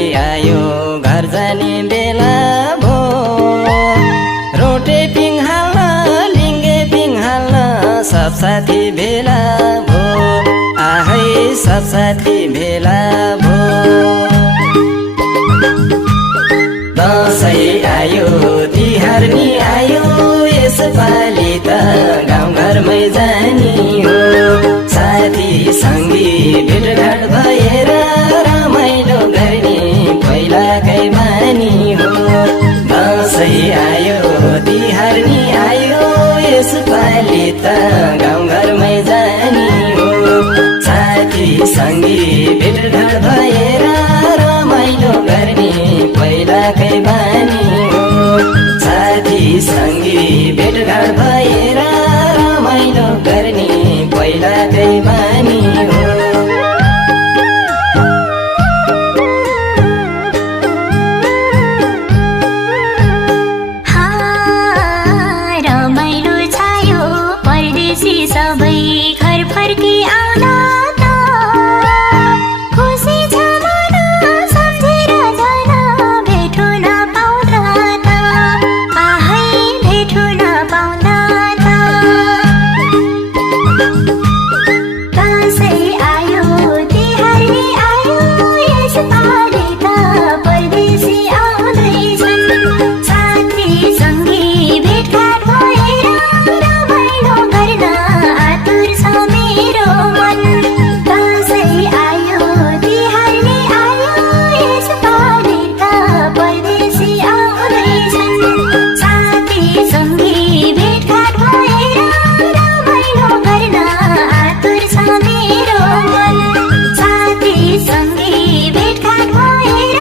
आयो घर जाने बेला भो रोटे पिङ हाल्न लिङ्गे पिङ हाल्न सब साथी भेला भो आहै सब साथी भेला भो दसैँ आयो तिहार नि आयो यसपालि त गाउँघरमै जानी हो साथी सङ्गी भेटघाट भएर